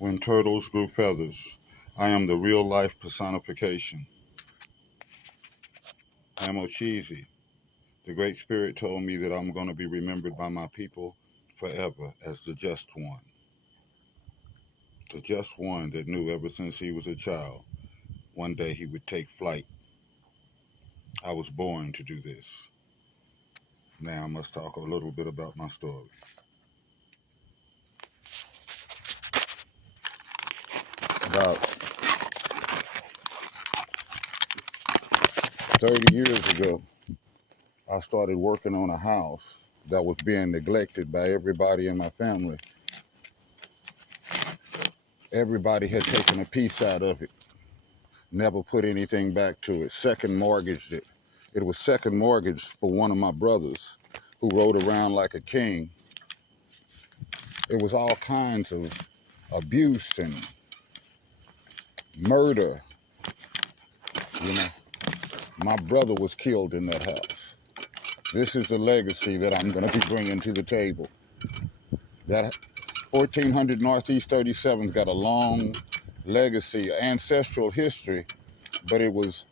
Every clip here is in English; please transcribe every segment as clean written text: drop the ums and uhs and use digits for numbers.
When turtles grew feathers, I am the real life personification. I'm Ocheezy. The Great Spirit told me that I'm going to be remembered by my people forever as the just one. The just one that knew ever since he was a child, one day he would take flight. I was born to do this. Now I must talk a little bit about my story. About 30 years ago, I started working on a house that was being neglected by everybody in my family. Everybody had taken a piece out of it, never put anything back to it, second mortgaged it. It was second mortgaged for one of my brothers who rode around like a king. It was all kinds of abuse and murder. You know, my brother was killed in that house. This is the legacy that I'm going to be bringing to the table. That 1400 Northeast 37's got a long legacy, ancestral history, but it was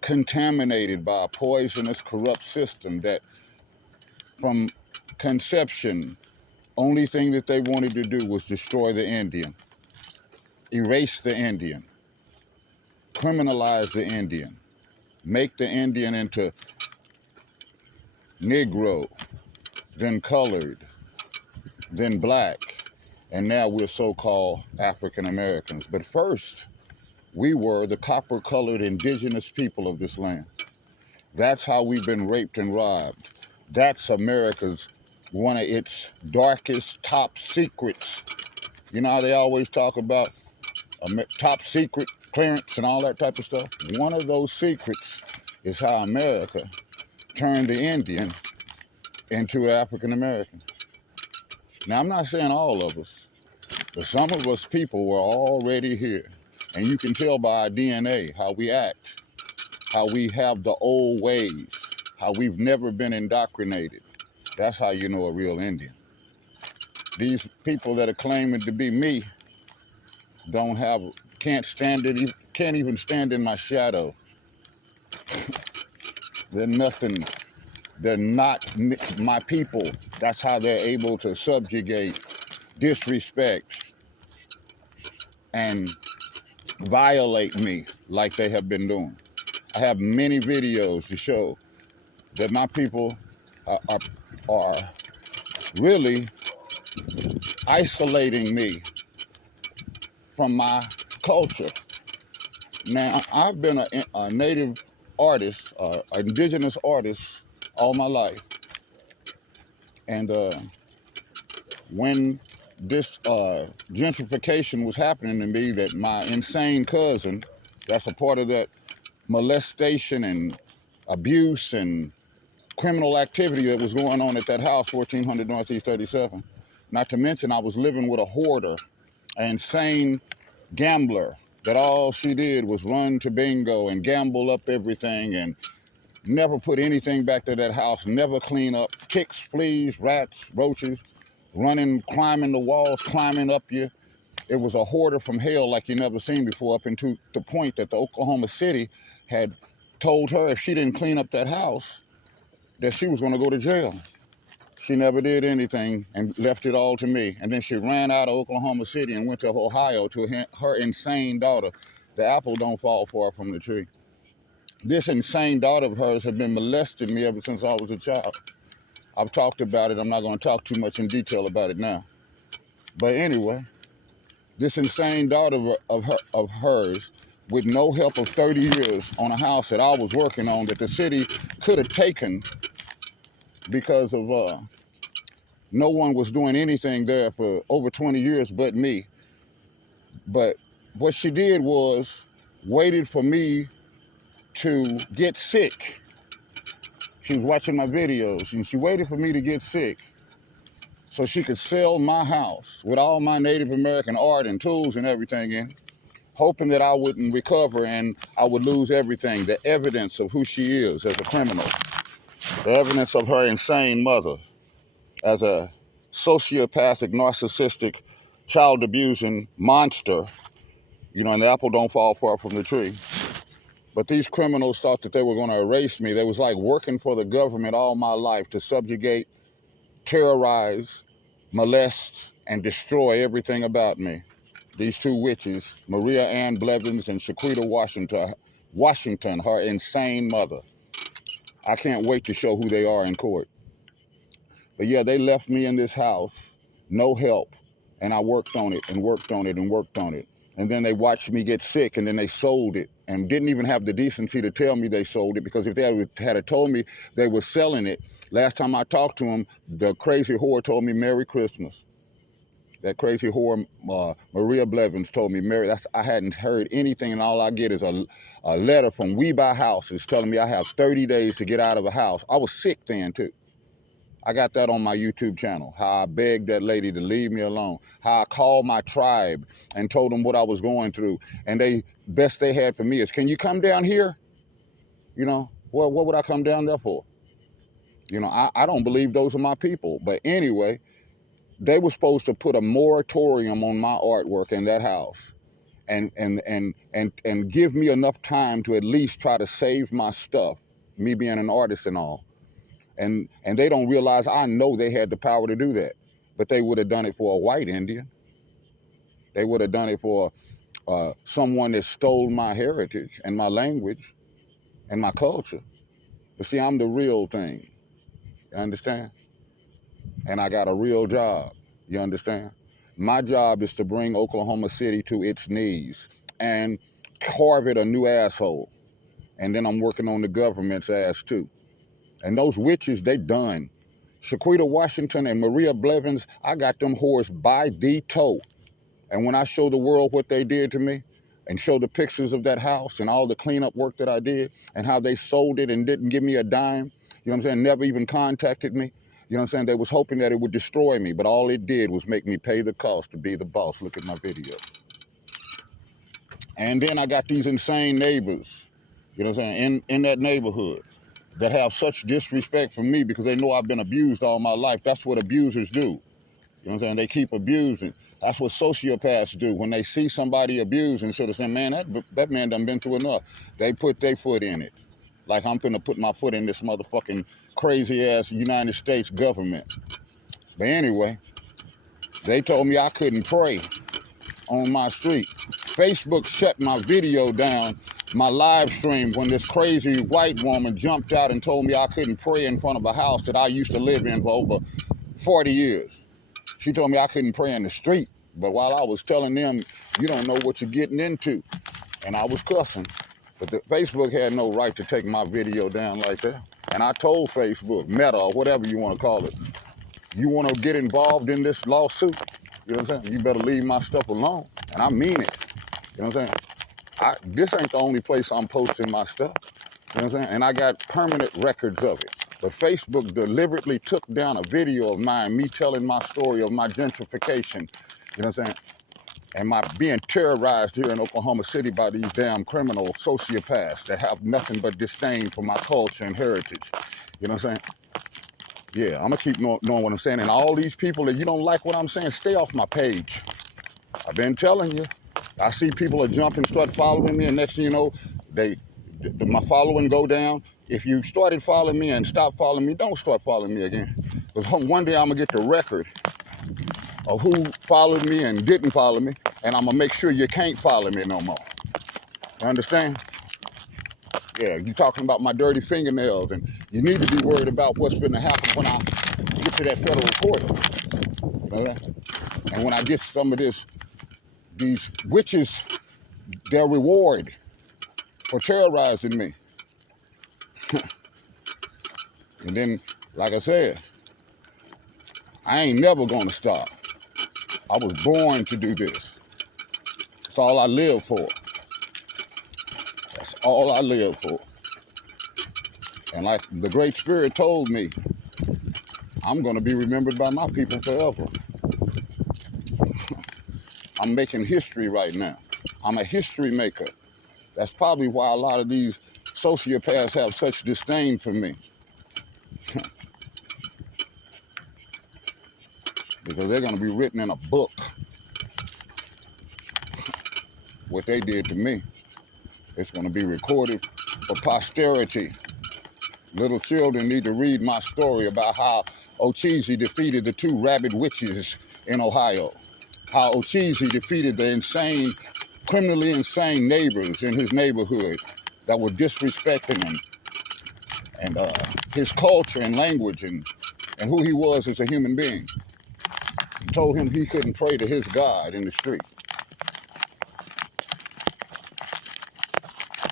contaminated by a poisonous, corrupt system that from conception, only thing that they wanted to do was destroy the Indian, erase the Indian, criminalize the Indian, make the Indian into Negro, then colored, then black, and now we're so-called African Americans. But first, we were the copper-colored indigenous people of this land. That's how we've been raped and robbed. That's America's, one of its darkest top secrets. You know how they always talk about top secret clearance and all that type of stuff? One of those secrets is how America turned the Indian into African American. Now, I'm not saying all of us, but some of us people were already here. And you can tell by our DNA how we act, how we have the old ways, how we've never been indoctrinated. That's how you know a real Indian. These people that are claiming to be me can't even stand in my shadow. They're nothing. They're not my people. That's how they're able to subjugate, disrespect, and violate me like they have been doing. I have many videos to show that my people are really isolating me from my culture. Now, I've been a native artist, indigenous artist all my life. And when this gentrification was happening to me, that my insane cousin, that's a part of that molestation and abuse and criminal activity that was going on at that house, 1400 Northeast 37. Not to mention I was living with a hoarder, an insane gambler, that all she did was run to bingo and gamble up everything and never put anything back to that house, never clean up, ticks, fleas, rats, roaches, running, climbing the walls, climbing up you. It was a hoarder from hell like you never seen before, up into the point that the Oklahoma City had told her if she didn't clean up that house, that she was gonna go to jail. She never did anything and left it all to me. And then she ran out of Oklahoma City and went to Ohio to her insane daughter. The apple don't fall far from the tree. This insane daughter of hers had been molesting me ever since I was a child. I've talked about it. I'm not going to talk too much in detail about it now. But anyway, this insane daughter of hers, with no help of 30 years on a house that I was working on that the city could have taken because of no one was doing anything there for over 20 years but me. But what she did was waited for me to get sick. She was watching my videos and she waited for me to get sick so she could sell my house with all my Native American art and tools and everything in it, hoping that I wouldn't recover and I would lose everything, the evidence of who she is as a criminal, the evidence of her insane mother as a sociopathic, narcissistic child abusing monster, you know, and the apple don't fall far from the tree. But these criminals thought that they were going to erase me. They was like working for the government all my life to subjugate, terrorize, molest, and destroy everything about me. These two witches, Maria Ann Blevins and Shaquita Washington, her insane mother. I can't wait to show who they are in court. But yeah, they left me in this house, no help, and I worked on it and worked on it and worked on it. And then they watched me get sick, and then they sold it and didn't even have the decency to tell me they sold it, because if they had told me they were selling it, last time I talked to them, the crazy whore told me Merry Christmas. That crazy whore, Maria Blevins, told me Merry. I hadn't heard anything, and all I get is a letter from We Buy Houses telling me I have 30 days to get out of a house. I was sick then, too. I got that on my YouTube channel, how I begged that lady to leave me alone, how I called my tribe and told them what I was going through. And they best they had for me is, can you come down here? You know, what would I come down there for? You know, I don't believe those are my people. But anyway, they were supposed to put a moratorium on my artwork in that house and give me enough time to at least try to save my stuff, me being an artist and all. And they don't realize I know they had the power to do that. But they would have done it for a white Indian. They would have done it for someone that stole my heritage and my language and my culture. But see, I'm the real thing. You understand? And I got a real job. You understand? My job is to bring Oklahoma City to its knees and carve it a new asshole. And then I'm working on the government's ass too. And those witches, they done. Shaquita Washington and Maria Blevins, I got them whores by the toe. And when I show the world what they did to me and show the pictures of that house and all the cleanup work that I did and how they sold it and didn't give me a dime, you know what I'm saying, never even contacted me. You know what I'm saying? They was hoping that it would destroy me, but all it did was make me pay the cost to be the boss. Look at my video. And then I got these insane neighbors, you know what I'm saying, in that neighborhood that have such disrespect for me because they know I've been abused all my life. That's what abusers do. You know what I'm saying? They keep abusing. That's what sociopaths do. When they see somebody abusing, instead of saying, man, that man done been through enough, they put their foot in it. Like I'm finna put my foot in this motherfucking crazy-ass United States government. But anyway, they told me I couldn't pray on my street. Facebook shut my video down, my live stream, when this crazy white woman jumped out and told me I couldn't pray in front of a house that I used to live in for over 40 years. She told me I couldn't pray in the street. But while I was telling them, you don't know what you're getting into, and I was cussing, but Facebook had no right to take my video down like that. And I told Facebook, Meta, or whatever you want to call it, you want to get involved in this lawsuit, you know what I'm saying? You better leave my stuff alone. And I mean it. You know what I'm saying? This ain't the only place I'm posting my stuff. You know what I'm saying? And I got permanent records of it. But Facebook deliberately took down a video of mine, me telling my story of my gentrification, you know what I'm saying? And my being terrorized here in Oklahoma City by these damn criminal sociopaths that have nothing but disdain for my culture and heritage. You know what I'm saying? Yeah, I'm gonna keep knowing what I'm saying. And all these people that you don't like what I'm saying, stay off my page. I've been telling you. I see people are jumping, start following me, and next thing you know, my following go down. If you started following me and stopped following me, don't start following me again. Because one day I'm gonna get the record of who followed me and didn't follow me, and I'm gonna make sure you can't follow me no more. You understand? Yeah, you talking about my dirty fingernails, and you need to be worried about what's gonna happen when I get to that federal court. Okay? And when I get some of these witches, their reward for terrorizing me. And then, like I said, I ain't never gonna stop. I was born to do this. That's all I live for. That's all I live for. And like the Great Spirit told me, I'm gonna be remembered by my people forever. I'm making history right now. I'm a history maker. That's probably why a lot of these sociopaths have such disdain for me. Because they're gonna be written in a book. what they did to me. It's going to be recorded for posterity. Little children need to read my story about how Ocheezy defeated the two rabid witches in Ohio. How Ocheezy defeated the criminally insane neighbors in his neighborhood that were disrespecting him and his culture and language and who he was as a human being. Told him he couldn't pray to his God in the street.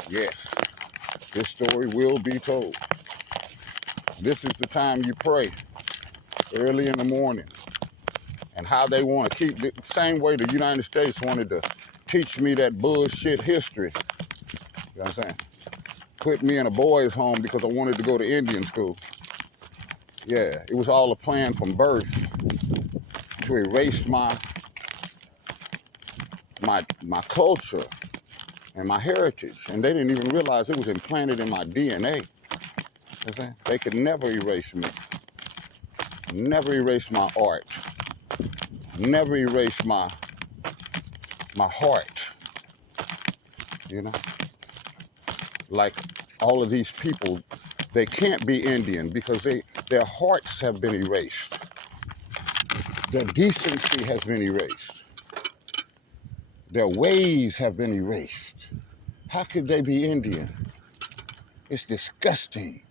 Yes, this story will be told. This is the time you pray, early in the morning. And how they want to keep the same way the United States wanted to teach me that bullshit history. You know what I'm saying? Put me in a boys' home because I wanted to go to Indian school. Yeah, it was all a plan from birth to erase my culture and my heritage. And they didn't even realize it was implanted in my DNA. You know what I'm saying? They could never erase me. Never erase my art. Never erase my heart. You know? Like all of these people, they can't be Indian because their hearts have been erased. Their decency has been erased. Their ways have been erased. How could they be Indian? It's disgusting.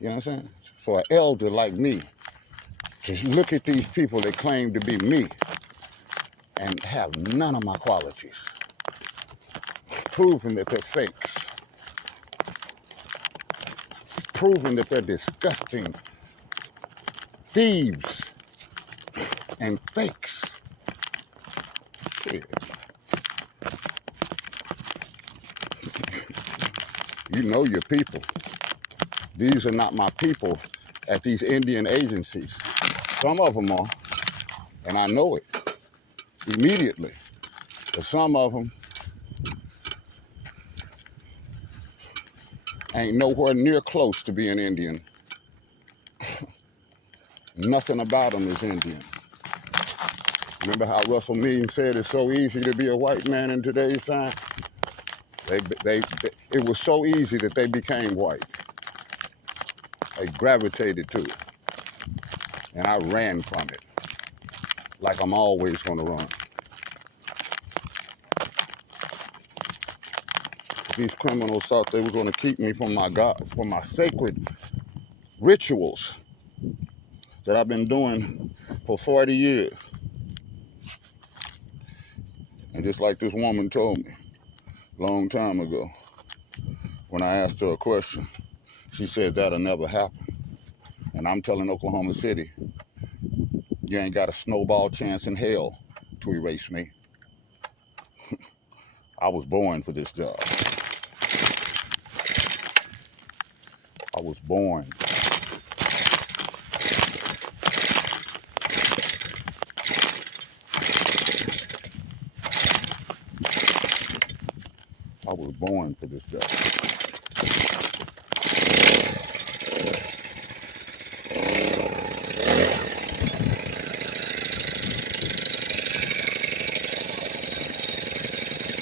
You know what I'm saying? For an elder like me to look at these people that claim to be me and have none of my qualities, proving that they're fakes, proving that they're disgusting thieves and fakes. Shit. You know your people. These are not my people at these Indian agencies. Some of them are, and I know it immediately. But some of them ain't nowhere near close to being Indian. Nothing about them is Indian. Remember how Russell Means said it's so easy to be a white man in today's time? It was so easy that they became white. They gravitated to it. And I ran from it, like I'm always going to run. These criminals thought they were going to keep me from my God, from my sacred rituals that I've been doing for 40 years. And just like this woman told me a long time ago, when I asked her a question, she said that'll never happen. And I'm telling Oklahoma City, you ain't got a snowball chance in hell to erase me. I was born for this job. I was born. I was born for this job.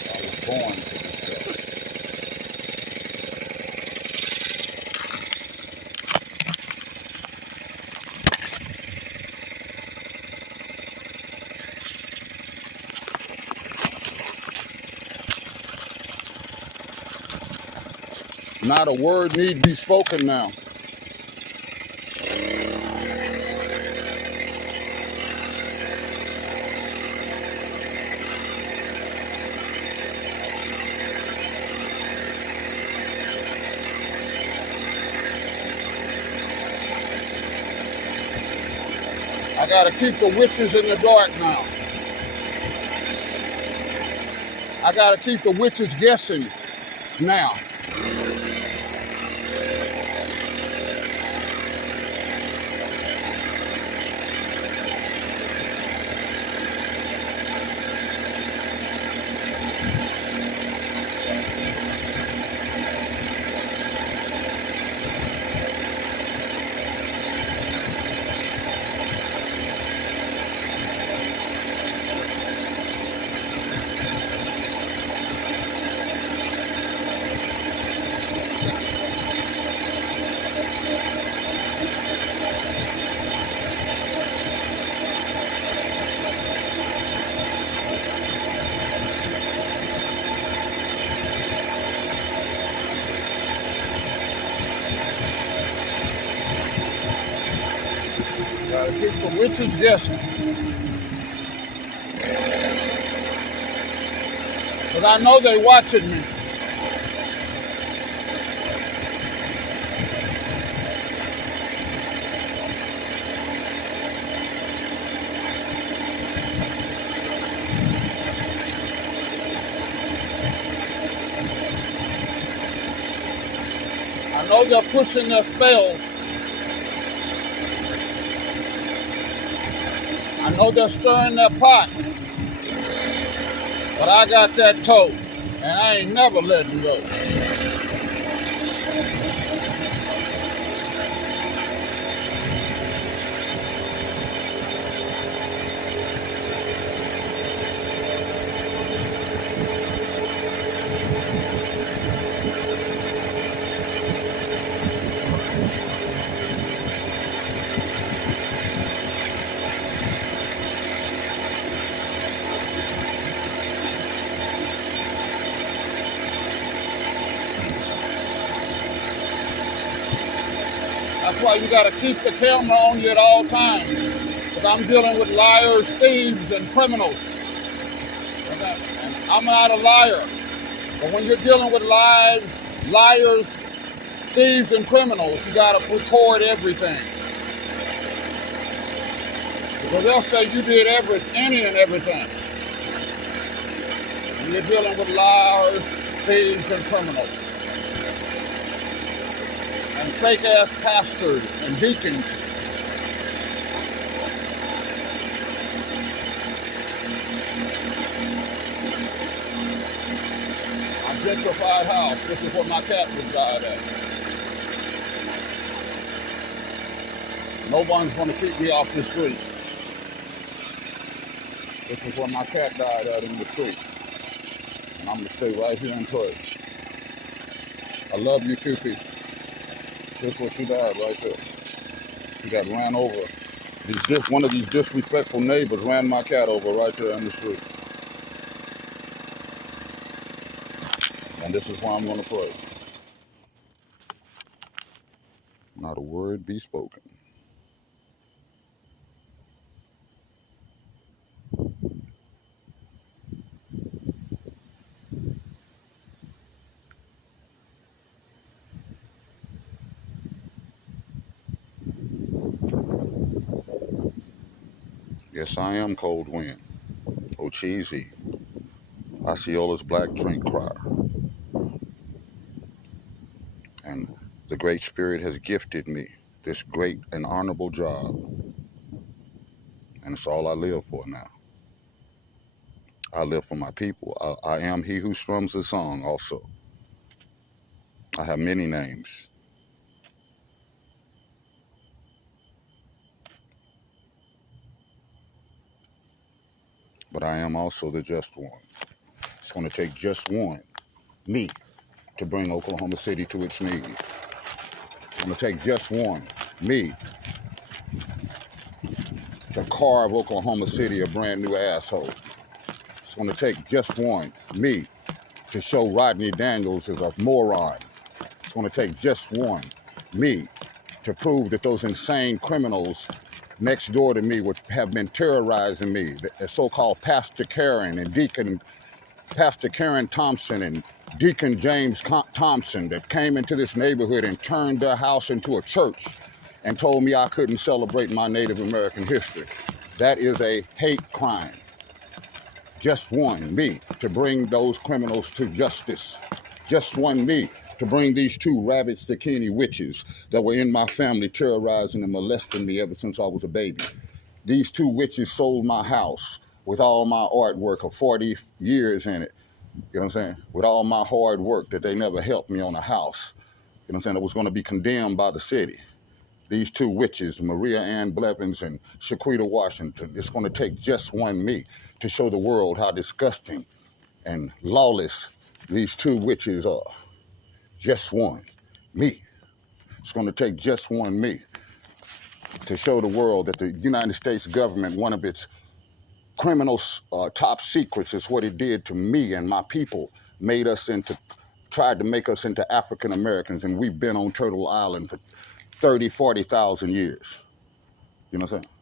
I was born for this job. Not a word need be spoken now. I gotta keep the witches in the dark now. I gotta keep the witches guessing now. Gotta keep the witches guessing. Because I know they watching me. I know they're pushing their spells. I know they're stirring their pot. But I got that toe. And I ain't never letting go. That's why you gotta keep the camera on you at all times. Because I'm dealing with liars, thieves, and criminals. And I'm not a liar. But when you're dealing with liars, thieves, and criminals, you gotta record everything. Because they'll say you did any and everything. When you're dealing with liars, thieves, and criminals. And fake-ass pastors and deacons. A gentrified house. This is where my cat was died at. No one's gonna keep me off the street. This is where my cat died at in the street. And I'm gonna stay right here and pray. I love you, Cupid. This is where she died right there. She got ran over. One of these disrespectful neighbors ran my cat over right there in the street. And this is why I'm gonna pray. Not a word be spoken. Yes, I am cold wind. Oh, cheesy. Osceola's black drink crier. And the Great Spirit has gifted me this great and honorable job. And it's all I live for now. I live for my people. I am he who strums the song also. I have many names. But I am also the just one. It's going to take just one, me, to bring Oklahoma City to its knees. It's going to take just one, me, to carve Oklahoma City a brand new asshole. It's going to take just one, me, to show Rodney Daniels is a moron. It's going to take just one, me, to prove that those insane criminals next door to me would have been terrorizing me. The so-called Pastor Karen and Pastor Karen Thompson and Deacon James Thompson that came into this neighborhood and turned their house into a church and told me I couldn't celebrate my Native American history. That is a hate crime. Just one, me, to bring those criminals to justice. Just one, me, to bring these two rabid Stakini witches that were in my family terrorizing and molesting me ever since I was a baby. These two witches sold my house with all my artwork of 40 years in it. You know what I'm saying? With all my hard work that they never helped me on a house. You know what I'm saying? It was going to be condemned by the city. These two witches, Maria Ann Blevins and Shaquita Washington, it's going to take just one me to show the world how disgusting and lawless these two witches are. Just one, me. It's going to take just one me to show the world that the United States government, one of its criminal top secrets is what it did to me and my people, tried to make us into African Americans, and we've been on Turtle Island for 30, 40,000 years. You know what I'm saying?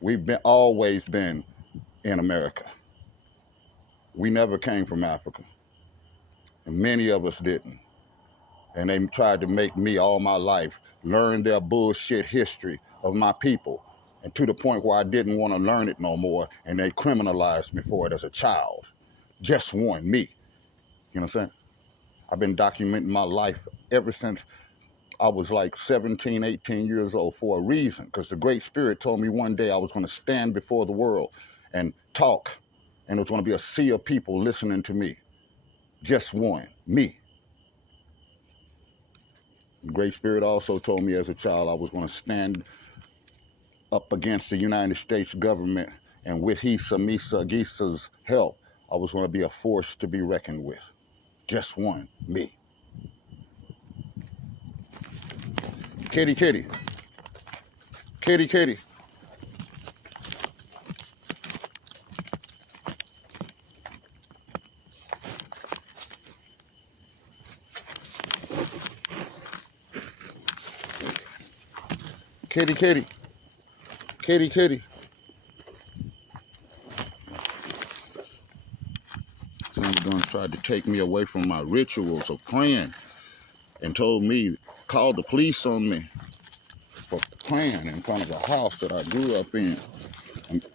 We've always been in America. We never came from Africa. And many of us didn't. And they tried to make me all my life learn their bullshit history of my people. And to the point where I didn't want to learn it no more. And they criminalized me for it as a child. Just one, me. You know what I'm saying? I've been documenting my life ever since I was like 17, 18 years old for a reason. Because the Great Spirit told me one day I was going to stand before the world and talk. And it was going to be a sea of people listening to me. Just one, me. The Great Spirit also told me as a child I was going to stand up against the United States government, and with Hisa Misa Gisa's help, I was going to be a force to be reckoned with. Just one, me. Kitty, kitty. Kitty, kitty. Kitty, kitty. Kitty, kitty. Someone tried to take me away from my rituals of praying and told me, called the police on me for praying in front of a house that I grew up in,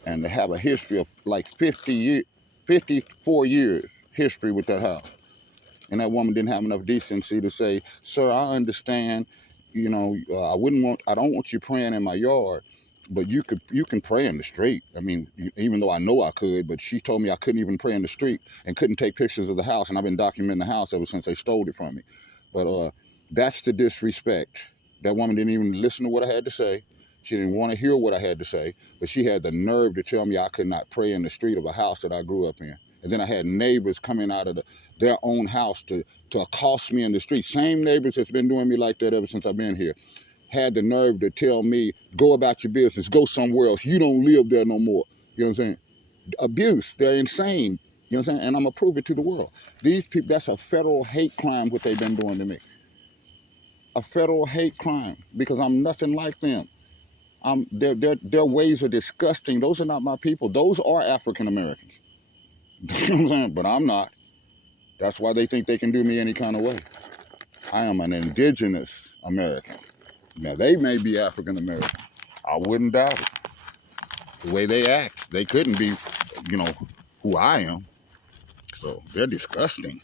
and to have a history of like 54 years history with that house. And that woman didn't have enough decency to say, sir, I understand, you know, I don't want you praying in my yard, but you can pray in the street. I mean, even though I know I could, but she told me I couldn't even pray in the street and couldn't take pictures of the house. And I've been documenting the house ever since they stole it from me. But that's the disrespect. That woman didn't even listen to what I had to say. She didn't want to hear what I had to say, but she had the nerve to tell me I could not pray in the street of a house that I grew up in. And then I had neighbors coming out of their own house to accost me in the street. Same neighbors that's been doing me like that ever since I've been here. Had the nerve to tell me, go about your business, go somewhere else. You don't live there no more. You know what I'm saying? Abuse, they're insane. You know what I'm saying? And I'm going to prove it to the world. These people, that's a federal hate crime what they've been doing to me. A federal hate crime because I'm nothing like them. Their ways are disgusting. Those are not my people. Those are African Americans. You know what I'm saying? But I'm not. That's why they think they can do me any kind of way. I am an indigenous American. Now, they may be African American. I wouldn't doubt it. The way they act, they couldn't be, you know, who I am. So they're disgusting.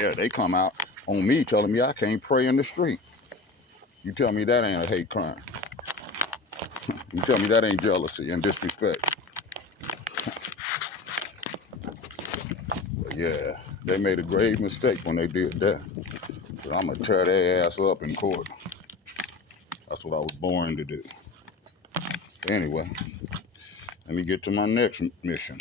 Yeah, they come out on me telling me I can't pray in the street. You tell me that ain't a hate crime. You tell me that ain't jealousy and disrespect. But yeah, they made a grave mistake when they did that. But I'm going to tear their ass up in court. That's what I was born to do. Anyway, let me get to my next mission.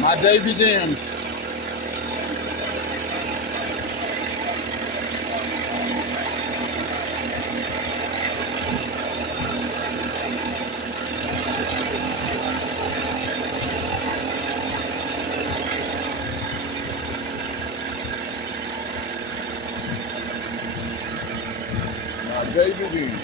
My day begins. My day begins.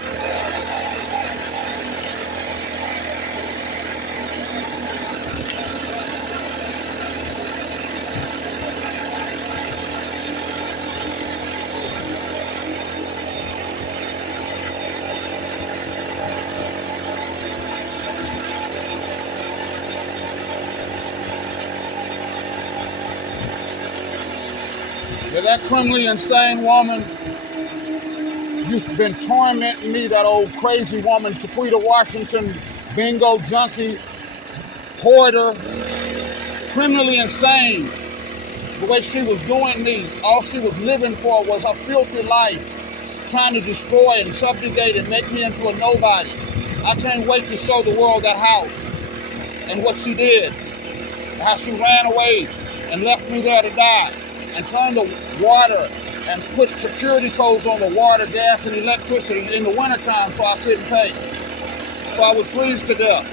Yeah, that criminally insane woman, you've been tormenting me, that old crazy woman, Shaquita Washington, bingo junkie, hoarder, criminally insane. The way she was doing me, all she was living for was her filthy life. trying to destroy and subjugate and make me into a nobody. I can't wait to show the world that house and what she did, how she ran away and left me there to die, and turned the water and put security codes on the water, gas, and electricity in the wintertime so I couldn't pay. So I was freezed to death.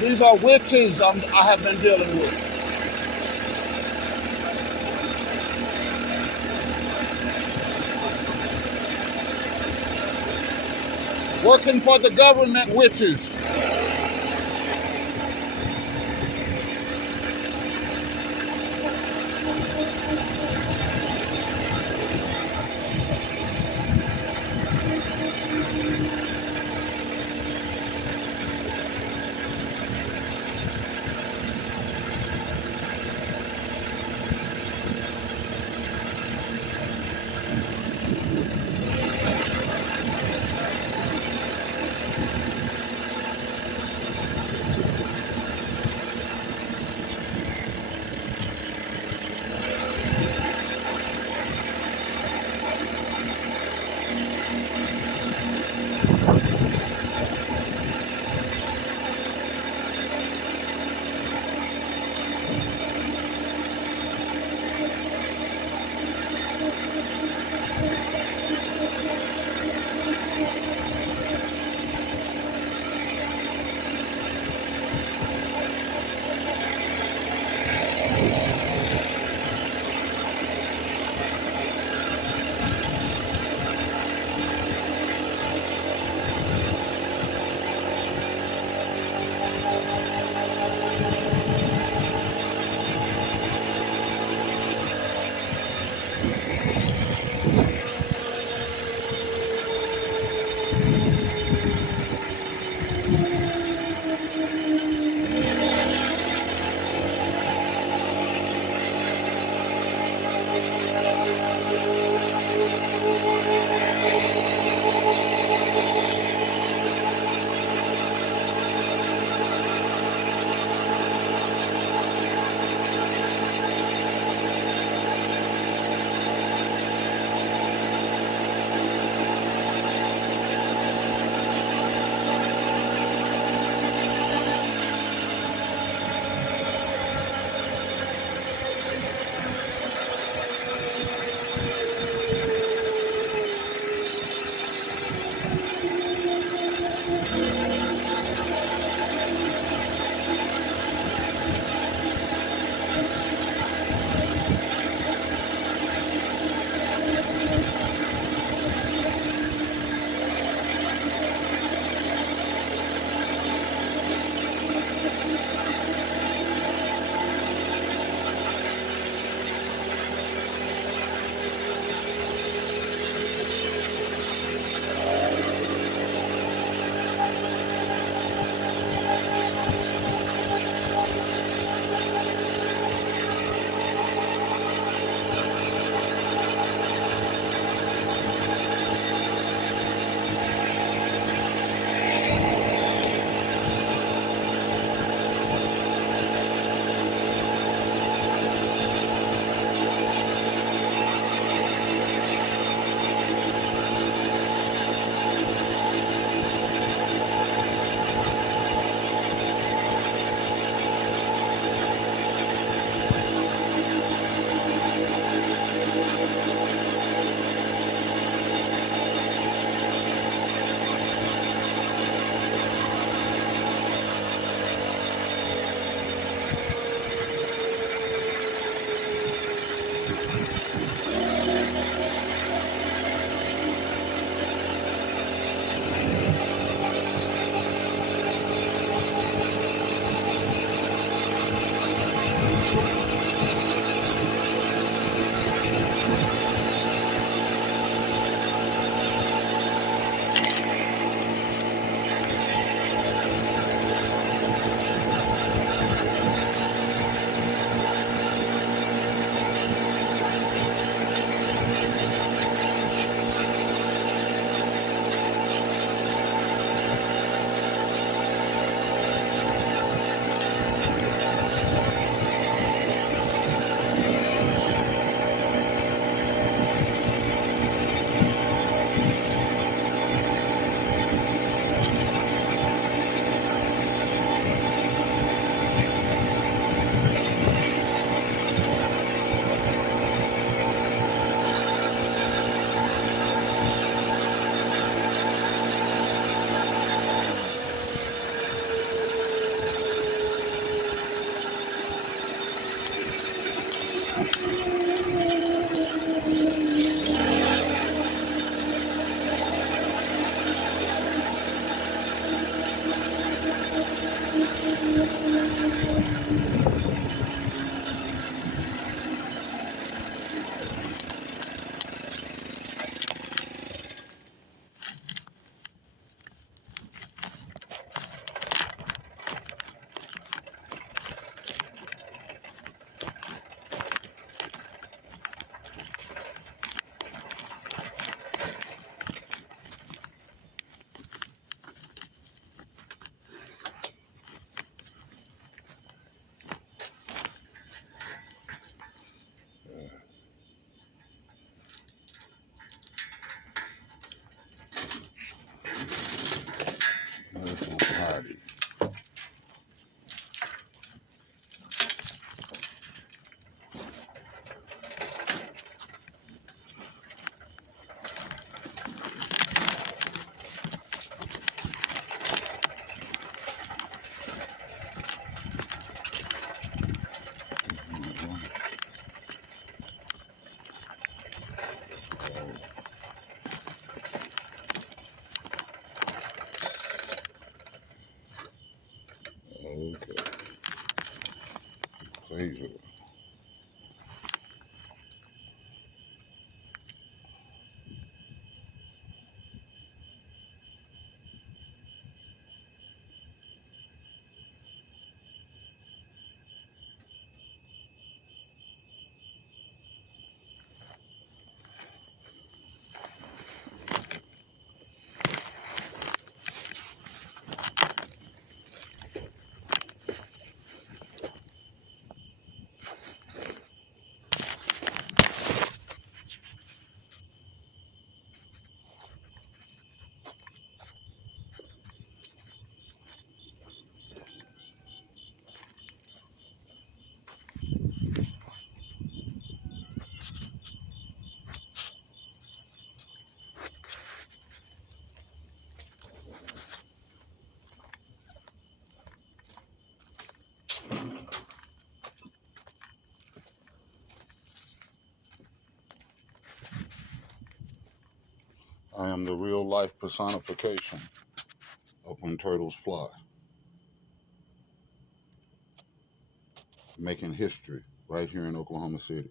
These are witches I have been dealing with. Working for the government, witches. Phaser. I am the real life personification of When Turtles Fly, making history right here in Oklahoma City.